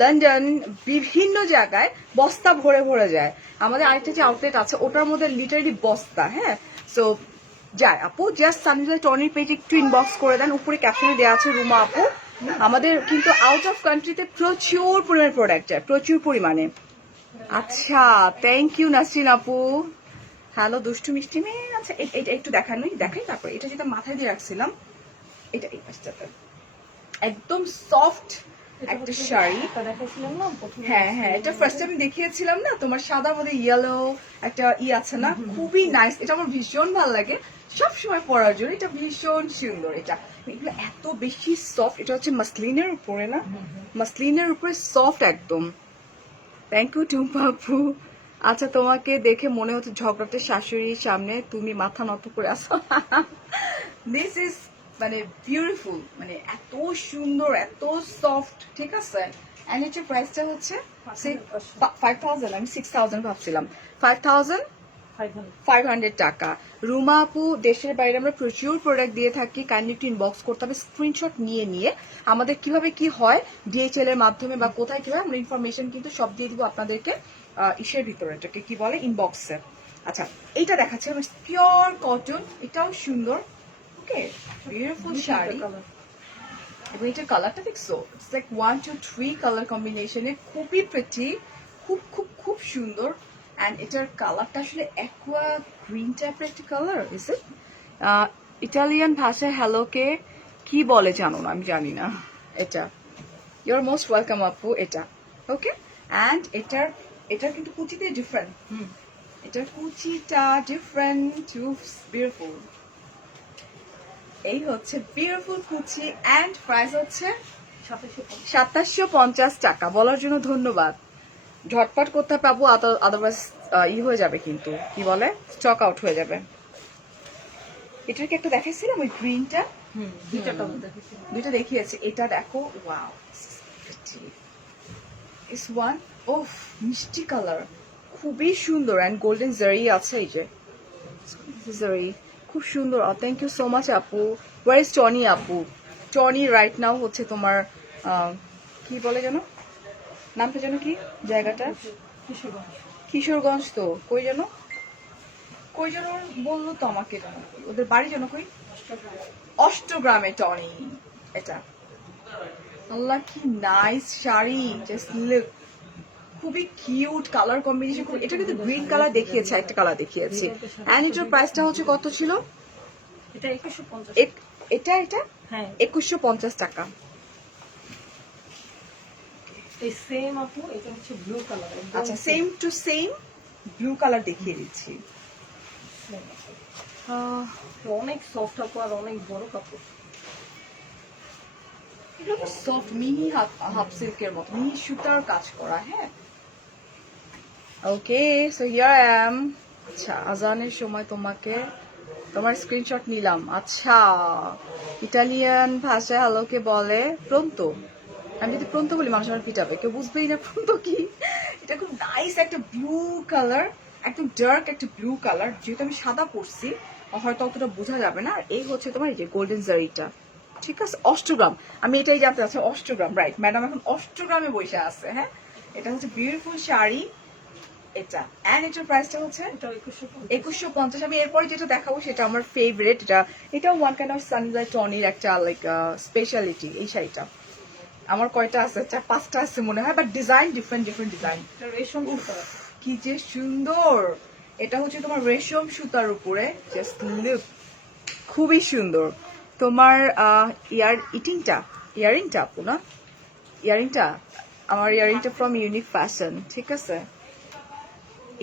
লন্ডন বিভিন্ন জায়গায় বস্তা ভরে ভরে যায় আমাদের আরেকটা যে আউটলেট আছে ওটার মধ্যে লিটারালি বস্তা হ্যাঁ সো যায় আপু জাস্ট সানজয় টনির পেজ একটু ইনবক্স করে দেন উপরে ক্যাপশনে দেওয়া আছে রুমা আপু আমাদের কিন্তু আউট অফ কান্ট্রিতে প্রচুর পরিমাণে প্রোডাক্ট যায় প্রচুর পরিমাণে আচ্ছা থ্যাংক ইউ নাসরিন আপু হ্যালো দুষ্টু মিষ্টি মেয়ে আচ্ছা এটা একটু দেখাই তারপর এটা যেটা মাথায় দিয়ে রাখছিলাম এটা এই পাশটাতে একদম সফট একটা শাড়ি এটা দেখাইছিলাম না প্রথমে। হ্যাঁ হ্যাঁ এটা ফার্স্ট টাইম দেখিয়েছিলাম না তোমার সাদা মধ্যে ইয়েলো একটা আছে না খুবই নাইস এটা আমার ভীষণ ভালো লাগে সব সময় পরার জন্য এটা ভীষণ সুন্দর এটা এগুলো এত বেশি সফট এটা হচ্ছে মাসলিনের উপরে না মাসলিনের উপরে সফট একদম থ্যাংক ইউ টুম্পা আপু আচ্ছা তোমাকে দেখে মনে হচ্ছে ঝগড়াতে শাশুড়ির সামনে তুমি মাথা নত করে আসো দিস ইজ মানে বিউটিফুল মানে এত সুন্দর এত সফট ঠিক আছে এন্ড এটার প্রাইসটা হচ্ছে 5000 আমি 6000 ভাবছিলাম 5500 টাকা রুমা আপু দেশের বাইরে আমরা প্রচুর প্রোডাক্ট দিয়ে থাকি কাইন্ডলি একটু ইনবক্স করতে হবে স্ক্রিনশট নিয়ে আমাদের কিভাবে কি হয় ডিএচএল এর মাধ্যমে বা কোথায় কিভাবে আমরা ইনফরমেশন কিন্তু সব দিয়ে দিব আপনাদেরকে ইসের ভিতরে এটাকে কি বলে ইনবক্সে আচ্ছা এইটা দেখাচ্ছে আমার পিওর কটন এটাও সুন্দর ওকে বিউটিফুল শাড়ি এবং এটার কালারটা দেখছো ইটস লাইক 1 2 3 কালার কম্বিনেশনে খুবই প্রিটি খুব খুব খুব সুন্দর এন্ড এটার কালারটা আসলে অ্যাকোয়া গ্রিন টাইপের একটা কালার ইজ ইট ইটালিয়ান ভাষায় হ্যালোকে কি বলে জানো না আমি জানি না এটা ইউ আর মোস্ট ওয়েলকাম আপু এটা ওকে এন্ড এটার কিন্তু কুচিতে ডিফারেন্ট এটার কুচিটা ডিফারেন্ট বিউটিফুল এই হচ্ছে বিউটিফুল কুচি এন্ড প্রাইস হচ্ছে 2750 টাকা বলার জন্য ধন্যবাদ ঝটপট করতে পাবো আদারওয়াইজ হয়ে যাবে কিন্তু কি বলে স্টক আউট হয়ে যাবে এটার কি একটা দেখাইছিলাম ওই গ্রিনটা দুইটা দেখিয়েছি এটা দেখো ওয়াও ইস ওয়ান ওফ মিষ্টি কালার খুবই সুন্দর এন্ড গোল্ডেন জারি আছে এই যে জারি খুব সুন্দর থ্যাংক ইউ সো মাচ আপু ওয়ার ইজ টনি আপু টনি রাইট নাও হচ্ছে তোমার কি বলে যেন নামটা যেন কি জায়গাটা কিশোরগঞ্জ তো কই যেন বললো তো আমাকে যেন ওদের বাড়ি যেন কই অষ্টগ্রামে টনি এটা আল্লাহ কি নাইস শাড়ি জাস্ট লুক খুবই কিউট কালার কম্বিনেশন এটা কিন্তু গ্রিন কালার দেখিয়েছে একটা কালার দেখিয়েছি এন্ড এটার প্রাইসটা হচ্ছে কত ছিল এটা 2150 এটা হ্যাঁ 2150 টাকা এই সেম আপু এটা হচ্ছে ব্লু কালার আচ্ছা same to same blue colour দেখিয়ে দিচ্ছি অনেক সফট আপু আর অনেক বড় কাপড় এগুলো সফট মিহি হাফ সিল্কের মতো মিহি সুতার কাজ করা হ্যাঁ okay so here I am আচ্ছা আজানের সময় তোমার স্ক্রিনশট নিলাম আচ্ছা ইটালিয়ান ভাষায় হ্যালোকে বলে প্রন্তো আমি যদি প্রন্তো বলি মানুষ আমার পিটাবে কেউ বুঝবেই না প্রন্তো কি এটা খুব নাইস একটা ব্লু কালার একদম ডার্ক একটা ব্লু কালার যেহেতু আমি সাদা পরছি হয়তো অতটা বোঝা যাবে না আর এই হচ্ছে তোমার এই যে গোল্ডেন জারিটা ঠিক আছে অষ্টগ্রাম আমি এটাই জানতে চাচ্ছি অষ্টগ্রাম রাইট ম্যাডাম এখন অষ্টগ্রামে বসে আছে হ্যাঁ এটা হচ্ছে বিউটিফুল শাড়ি এটা এন্ড এটার প্রাইসটা হচ্ছে 2150 আমি এরপরে যেটা দেখাবো সেটা আমার ফেভারিট এটাও ওয়ান কাইন্ড অফ সানলাইট টনির একটা লাইক স্পেশালিটি এই শাড়িটা আমার কয়টা আছে 4-5টা আছে মনে হয় বাট ডিজাইন ডিফারেন্ট ডিজাইন রেশম সুতা কি যে সুন্দর এটা হচ্ছে তোমার রেশম সুতার উপরে জাস্ট লুক খুবই সুন্দর তোমার ইয়ারিংটা আপু না ইয়ারিংটা আমার ইয়ারিংটা ফ্রম ইউনিক ফ্যাশন ঠিক আছে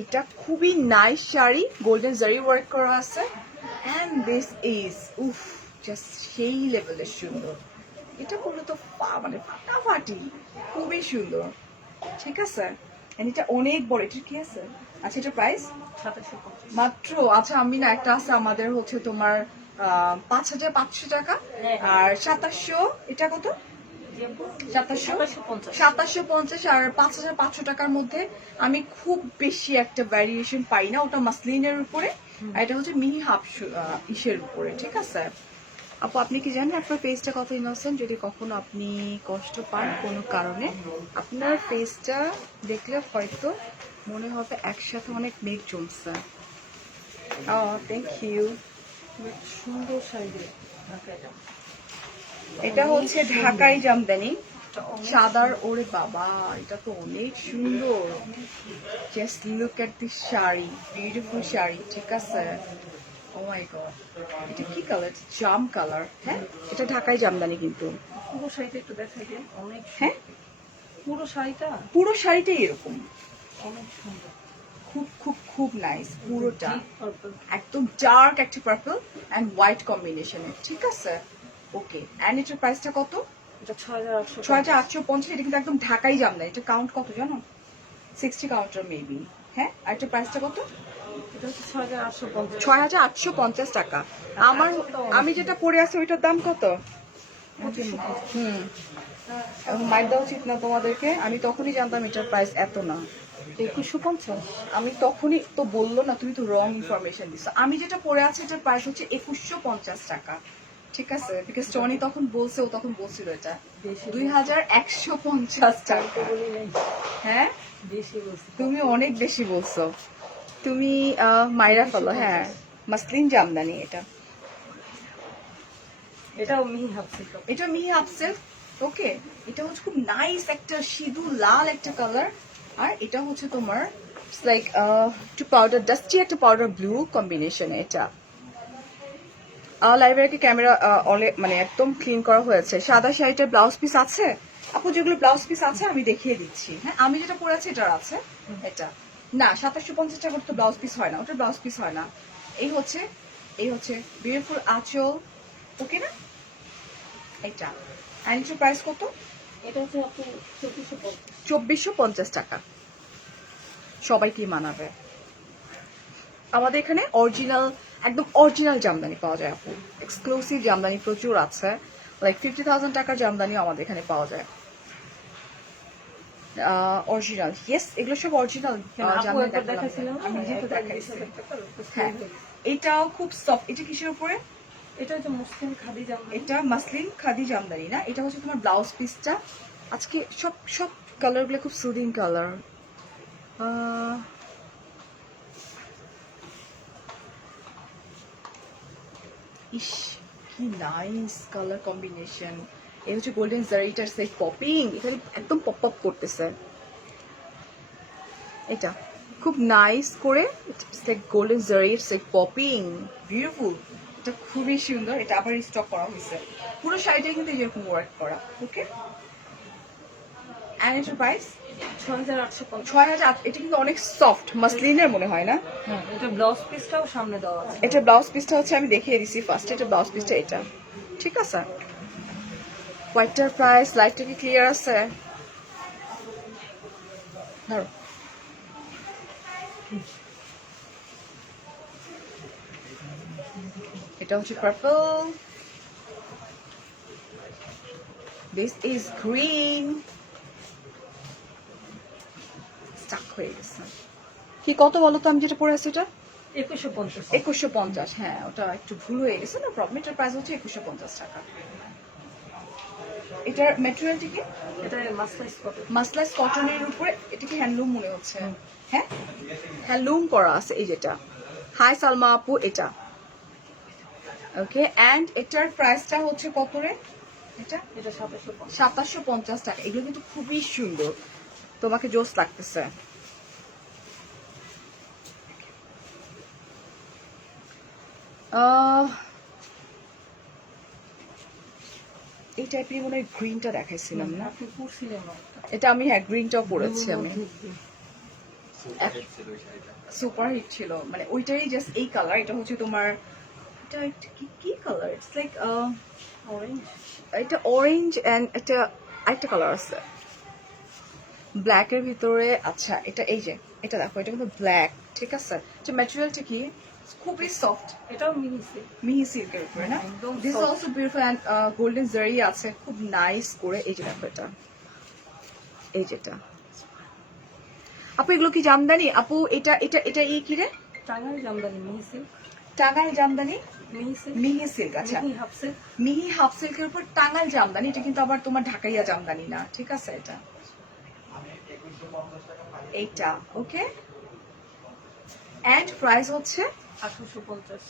এটা খুবই নাইস শাড়ি গোল্ডেন জারি ওয়ার্ক করা আছে এন্ড দিস ইজ উফ জাস্ট সেই লেভেলের সুন্দর এটা করলে তো মানে ফাটাফাটি খুবই সুন্দর ঠিক আছে এটা অনেক বড় এটা কি আছে আচ্ছা এটা প্রাইস 2750 মাত্র আচ্ছা আমি না একটা আছে আমাদের হচ্ছে তোমার 5500 টাকা আর 2700 এটা কত 2750 আর 5500 টাকার মধ্যে আমি খুব বেশি একটা ভ্যারিয়েশন পাই না ওটা মাসলিনের উপরে আর এটা হচ্ছে মিহি হাফ ইসের উপরে, ঠিক আছে আপু? আপনি কি জানেন আপনার ফেসটা কত ইনোসেন্ট? যদি কখনো আপনি কষ্ট পান কোনো কারণে, আপনার ফেসটা দেখলে হয়তো মনে হবে একসাথে অনেক মেঘ জমছে। Thank you. সুন্দর সাইজে এটা হচ্ছে ঢাকাই জামদানি সাদার, ওরে বাবা এটা তো অনেক সুন্দর। Just look at this sari, beautiful sari, ঠিক আছে? ও মাই গড, এটা কি কালার? জাম কালার। হ্যাঁ, এটা ঢাকাই জামদানি কিন্তু। পুরো শাড়িটা একটু দেখাই দিন, অনেক হ্যাঁ, পুরো শাড়িটা পুরো শাড়িটাই এরকম, অনেক সুন্দর। খুব খুব খুব নাইস পুরোটা, Deep purple। একদম ডার্ক একটা পার্পল এন্ড হোয়াইট কম্বিনেশনে, ঠিক আছে? ওকে, এন্ড এটার প্রাইসটা কত? এটা 6,800। 6,850। এটা কিন্তু একদম ঢাকাই জামদানি। এটা কাউন্ট কত জানো? 60 কাউন্টার মেবি। হ্যাঁ, আর এটার প্রাইসটা কত? এটা হচ্ছে 6,850। 6,850 টাকা। আমি যেটা পরে আছি ওইটার দাম কত? হুম, এখন মাইক দেওয়া উচিত না তোমাদেরকে। আমি তখনই জানতাম এটার প্রাইস এত না। 2150। আমি তখনই তো বললো না, তুমি তো রং ইনফরমেশন দিছো। আমি যেটা পরে আছি এটার প্রাইস হচ্ছে 2150 টাকা, ঠিক আছে? বিকজ টনি তখন বলছে, ও তখন বলছিল এটা বেশি 2,150 টাকা। বলি নাই, হ্যাঁ, বেশি বলছি। তুমি অনেক বেশি বলছো। তুমি মাইরা ফেলো। হ্যাঁ, মাসলিন জামদানি এটা। এটাও মিহি হাফ সিল্ক। এটা মিহি আপসেল। ওকে, এটা হচ্ছে খুব নাইস একটা সিঁদুর লাল একটা কালার। আর এটা হচ্ছে তোমার লাইক একটু পাউডার ডাস্টি একটা পাউডার ব্লু কম্বিনেশন। এটা লাইব্রেরিকে ক্যামেরা মানে একদম ক্লিন করা হয়েছে। সাদা শাড়িটার ব্লাউজ পিস আছে আপু? যেগুলো ব্লাউজ পিস আছে আমি দেখিয়ে দিচ্ছি। হ্যাঁ, আমি যেটা পরে আছি এটার আছে। এটা না, 2750 টাকা তো ব্লাউজ পিস হয় না, ওটার ব্লাউজ পিস হয় না। এই হচ্ছে বিউটিফুল আঁচল। ওকে না? এটা অ্যান্ড প্রাইস কত? এটা হচ্ছে আপনি 2450। 2450 টাকা। সবাই কি মানাবে? আমাদের এখানে অরিজিনাল, একদম অরিজিনাল জামদানি পাওয়া যায় আপু। এক্সক্লুসিভ জামদানি প্রচুর আছে, লাইক 50,000 টাকার জামদানি আমাদের এখানে পাওয়া যায়। অরিজিনাল, ইয়েস, এগুলো সব অরিজিনাল জামদানি। দেখাইছিলাম আমি যেহেতু এটা দেখাইছি। 20,000 টাকা। হ্যাঁ, এটাও খুব সফট। এটা কিসের উপরে? এটা হচ্ছে মুসলিম খাদি জামদানি। এটা মাসলিন খাদি জামদানি না? এটা হচ্ছে তোমার ব্লাউজ পিসটা। আজকে সব সব কালারগুলো খুব সুদিং কালার। ইস, কি নাইস কালার কম্বিনেশন। এই হচ্ছে গোল্ডেন জারিটার সে পপিং, এখানে একদম পপ পপ করতেছে। এটা খুব নাইস করে গোল্ডেন জারির সে পপিং, বিউটিফুল। এটা খুবই সুন্দর। এটা আবার স্টক করা হয়েছে। পুরো শাড়িটাই কিন্তু এরকম ওয়ার্ক করা। ওকে, এন্ড এটার প্রাইস 6,850। 6,000। এটা কিন্তু অনেক সফট মাসলিনের মনে হয় না? হ্যাঁ, এটা ব্লাউজ পিসটাও সামনে দেওয়া আছে। এটা ব্লাউজ পিসটা হচ্ছে, আমি দেখিয়ে দিছি ফার্স্ট। এটা ব্লাউজ পিসটা এটা, ঠিক আছে? হোয়াইটটার প্রাইস, লাইটটা কি ক্লিয়ার আছে? ধরো, এটা হচ্ছে purple, this is green. Stuck হয়ে গেছে। কি কত বলো তো? আমি যেটা পরে আছি এটা 2150। 2150। হ্যাঁ, ওটা একটু ভুল হয়ে গেছে, না প্রবলেম। এটার প্রাইস হচ্ছে 2150 টাকা। এটার ম্যাটেরিয়ালটি কি? এটা মাসলাইজ কটন। মাসলাইজ কটনের উপরে। এটা কি হ্যান্ডলুম মনে হচ্ছে? হ্যাঁ, হ্যান্ডলুম করা আছে। এই যেটা, হাই সালমা আপু, এটা ওকে। এন্ড এটার প্রাইসটা হচ্ছে কত রে? এটা এটা 2750। 2750 টাকা। এগুলো কিন্তু খুবই সুন্দর, তোমাকে জোস লাগতেছে। এই টাইপের মনে হয় গ্রিনটা দেখাইছিলাম না? আপনি পরছিলেন একটা। এটা আমি, হ্যাঁ, গ্রিনটাও পরেছি আমি। সুপার হিট ছিল, মানে ওইটারই জাস্ট এই কালার। এটা হচ্ছে তোমার, এটা একটা কি কালার? It's like orange. এটা অরেঞ্জ এন্ড এটা আরেকটা কালার আছে ব্ল্যাক এর ভিতরে। আচ্ছা, এটা এই যে, এটা দেখো, এটা কিন্তু ব্ল্যাক, ঠিক আছে? এটা ম্যাটেরিয়ালটা কি? খুবই সফট, এটাও মিহি সিল্ক। মিহি সিল্কের উপরে না? একদম this soft। Also beautiful and golden zari আছে, খুব নাইস করে। এই যে দেখো, এটা, এই যেটা আপু, এগুলো কি জামদানি আপু? এটা এটা এটা এই কি রে? টাঙ্গাইল জামদানি মিহি সিল্ক, টাঙ্গাইল জামদানি মিহি সিল্ক, মিহি সিল্ক। আচ্ছা, মিহি হাফ সিল্ক। মিহি হাফ সিল্কের উপর টাঙ্গাইল জামদানি, এটা কিন্তু আবার তোমার ঢাকাইয়া জামদানি না, ঠিক আছে? এটা এইটা ওকে। এন্ড প্রাইস হচ্ছে 1850।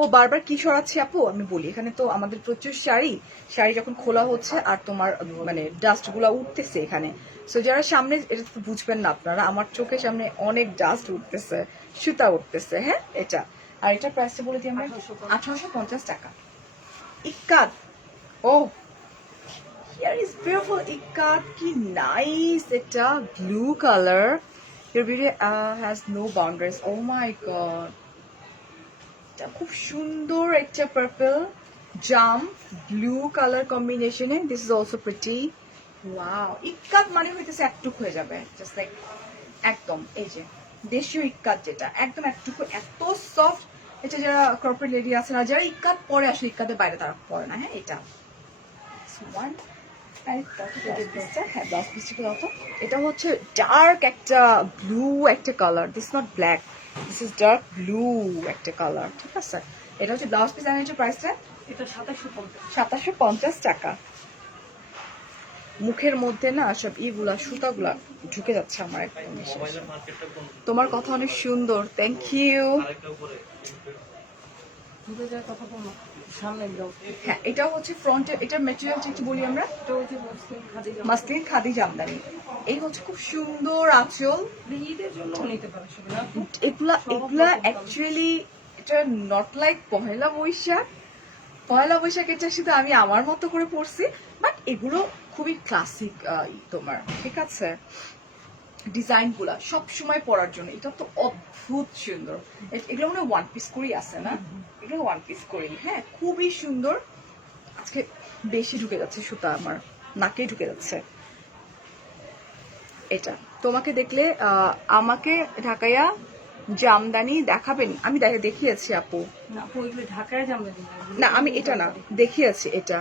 ও বারবার কি সরাচ্ছি আপু, আমি বলি এখানে তো আমাদের প্রচুর শাড়ি শাড়ি যখন খোলা হচ্ছে আর তোমার মানে ডাস্ট গুলা উঠতেছে এখানে, সো যারা সামনে এটা তো বুঝবেন না আপনারা, আমার চোখের সামনে অনেক ডাস্ট উঠতেছে, সুতা উঠতেছে। হ্যাঁ, এটা আর এটা প্রাইসটা বলে দিই আমরা 1850 টাকা। Ikat, oh here is beautiful ikat, কি নাইস, এটা blue colour, your beauty has no boundaries. Oh my god, খুব সুন্দর একটা পার্পল জাম ব্লু কালার কম্বিনেশনে, this is also pretty. Wow, ikat মানে হইতেছে একটুক হয়ে যাবে, জাস্ট লাইক একদম এই যে দেশীয় ইক্কাত যেটা একদম একটুকু, এত সফট। এটা যারা কর্পোরেট লেডি আছে না, যারা ইক্কাত পরে আসলে ইক্কাতের বাইরে তারা পরে না। হ্যাঁ, এটা এটা হচ্ছে ডার্ক একটা ব্লু একটা colour, this not black, this is dark blue একটা কালার, ঠিক আছে? এটা হচ্ছে ব্লাউজ পিস, আর প্রাইসটা এটা 2750। 2750 টাকা। মুখের মধ্যে না সব ইগুলা সুতাগুলা ঢুকে যাচ্ছে আমার একদম। তোমার কথা অনেক সুন্দর, থ্যাংক ইউ। দুটো জায়গায় কথা বলবো, সামনে ব্লাউজ। হ্যাঁ, এটা হচ্ছে ফ্রন্টে, এটা ম্যাটেরিয়ালটা একটু বলি আমরা, এটা হচ্ছে মুসলিম খাদি জামদানি। মাসলিন খাদি জামদানি। এই হচ্ছে খুব সুন্দর আঁচল, ঈদের জন্য নিতে পারে সবাই না? এগুলা এগুলা অ্যাকচুয়ালি এটা নট লাইক পহেলা বৈশাখ। পহেলা বৈশাখ এটা শুধু আমি আমার মতো করে পড়ছি, বাট এগুলো খুবই ক্লাসিক তোমার, ঠিক আছে? ডিজাইন গুলা সবসময় পরার জন্য এটা তো অদ্ভুত সুন্দর। এগুলো মনে হয় ওয়ান পিস করেই আছে না, এগুলো ওয়ান পিস করেই। হ্যাঁ, খুবই সুন্দর। আজকে বেশি ঢুকে যাচ্ছে সুতা, আমার নাকে ঢুকে যাচ্ছে। এটা তোমাকে দেখলে আমাকে ঢাকাইয়া জামদানি দেখাবেন? আমি দেখিয়েছি আপু। না আপু, ওইগুলো ঢাকায় জামদানি না, আমি এটা না দেখিয়েছি, এটা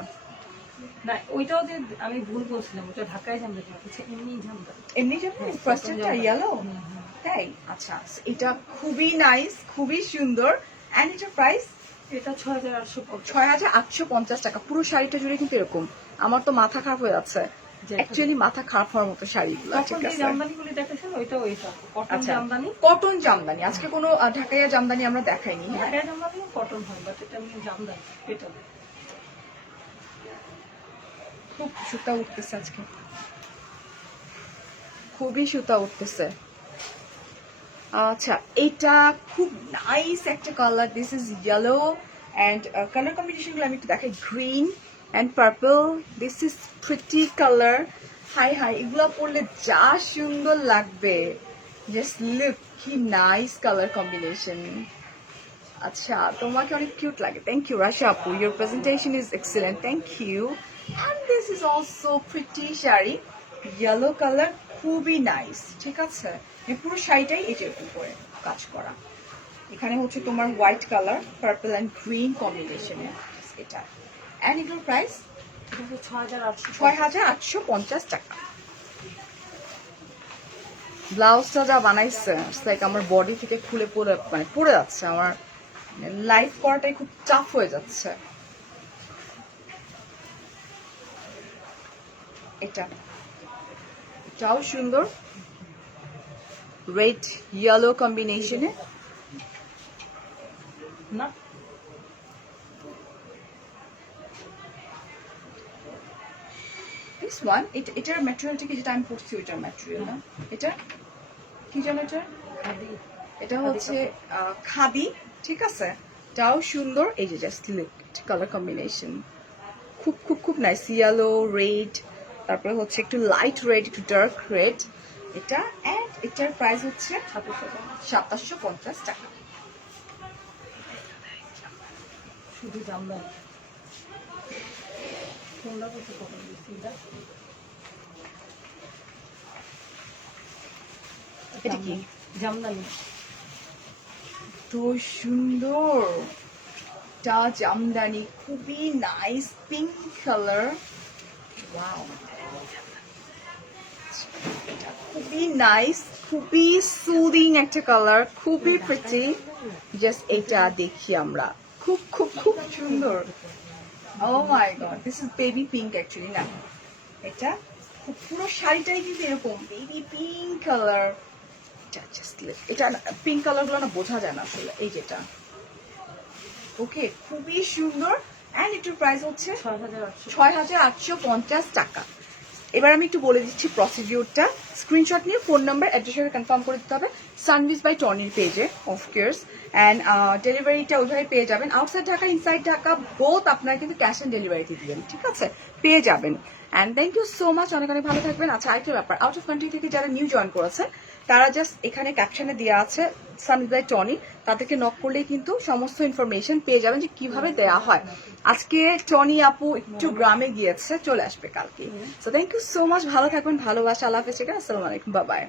না, ওইটাও যে আমি ভুল বলছিলাম, ওটা ঢাকায় জামদানি, হচ্ছে এমনি জামদানি। এমনি জামদানি ফার্স্টটা ইয়েলো। তাই, আচ্ছা, এটা খুবই নাইস, খুবই সুন্দর। এন্ড এটার প্রাইস এটা 6850। 6850 টাকা। পুরো শাড়িটা জুড়ে কিন্তু এরকম, আমার তো মাথা খারাপ হয়ে যাচ্ছে অ্যাকচুয়ালি, মাথা খারাপ হওয়ার মতো শাড়িগুলো, ঠিক আছে? জামদানিগুলি দেখেছেন, ওইটাও এটা কটন আচ্ছা, জামদানি। কটন জামদানি, আজকে কোনো ঢাকাইয়া জামদানি আমরা দেখাইনি। হ্যাঁ, ঢাকায় জামদানি কটন হয়, বাট এটা এমনি জামদানি। এটা খুব সুতা উঠতেছে আজকে, খুবই সুতা উঠতেছে। আচ্ছা, এটা খুব নাইস একটা colour, this is yellow and colour combination গুলো আমি একটু দেখাই, green and purple, this is pretty colour. Hi hi, এগুলো পরলে যা সুন্দর লাগবে, জাস্ট লুক, কি নাইস কালার কম্বিনেশন। আচ্ছা, তোমাকে অনেক কিউট লাগে, থ্যাংক ইউ রাশা আপু, your presentation is excellent, thank you. And this is also pretty sari, yellow colour, খুবই নাইস, ঠিক আছে? পুরো শাড়িটাই এই যে উপরে কাজ করা, এখানে হচ্ছে তোমার white colour, purple and green কম্বিনেশনে এটা। অ্যান্ড এগুলোর প্রাইস এটা হচ্ছে 6850। 6850 টাকা। ব্লাউজটা যা বানাইছে, লাইক আমার বডি থেকে খুলে পড়ে মানে পড়ে যাচ্ছে, আমার লাইফ করাটাই খুব টাফ হয়ে যাচ্ছে। এটাও সুন্দর, রেড ইয়েলো কম্বিনেশনে। না, দিস ওয়ান, এটার ম্যাটেরিয়ালটা কি, যেটা আমি পড়ছি ওইটার ম্যাটেরিয়াল না, এটা কি জানো এটা? খাদি। এটা হচ্ছে খাদি, ঠিক আছে? এটাও সুন্দর, এই যে জাস্ট লুক, কালার কম্বিনেশন খুব খুব খুব নাইস, ইয়েলো রেড, তারপরে হচ্ছে একটু লাইট রেড, একটু ডার্ক রেড এটা। এন্ড এটার প্রাইস হচ্ছে 2750 টাকা। শুধু জামদানি। কোনটা কত কটন দিচ্ছি এটা? এটা কি? জামদানি। তো সুন্দর, এটা জামদানি, খুবই নাইস, পিঙ্ক কালার, ওয়াও, এটা খুবই নাইস, খুবই সুদিং একটা কালার, খুবই প্রিটি। জাস্ট এটা দেখি আমরা, খুব খুব খুব সুন্দর। Oh my god, this is baby pink actually না, এটা পুরো শাড়িটাই কিন্তু এরকম বেবি পিঙ্ক কালার। এটা পিঙ্ক কালার গুলো না বোঝা যায় না আসলে। এই যেটা ওকে, খুবই সুন্দর। অ্যান্ড এটার প্রাইস হচ্ছে 6,850 টাকা। এবার আমি একটু বলে দিচ্ছি প্রসিডিউরটা। স্ক্রিনশট নিয়ে ফোন নাম্বার অ্যাড্রেস সাথে কনফার্ম করে দিতে হবে সানভিজ বাই টনির পেজে, অফকোর্স। অ্যান্ড ডেলিভারিটা ওইভাবে পেয়ে যাবেন। Outside Dhaka, inside Dhaka both আপনারা কিন্তু ক্যাশ অন ডেলিভারিতে দিবেন, ঠিক আছে? পেয়ে যাবেন। And thank you so much, অনেক অনেক ভালো থাকবেন। আচ্ছা, আরেকটা ব্যাপার, আউট অফ কান্ট্রি থেকে যারা নিউ জয়েন করেছে তারা জাস্ট এখানে ক্যাপশনে দেওয়া আছে সানভিজ বাই টনি, তাদেরকে নক করলেই কিন্তু সমস্ত ইনফরমেশন পেয়ে যাবেন যে কিভাবে দেয়া হয়। আজকে টনি আপু একটু গ্রামে গিয়েছে, চলে আসবে কালকে। So thank you so much, ভালো থাকবেন, ভালোবাসা, আল্লাহ হাফেজ, আসসালামু আলাইকুম, বাই বাই।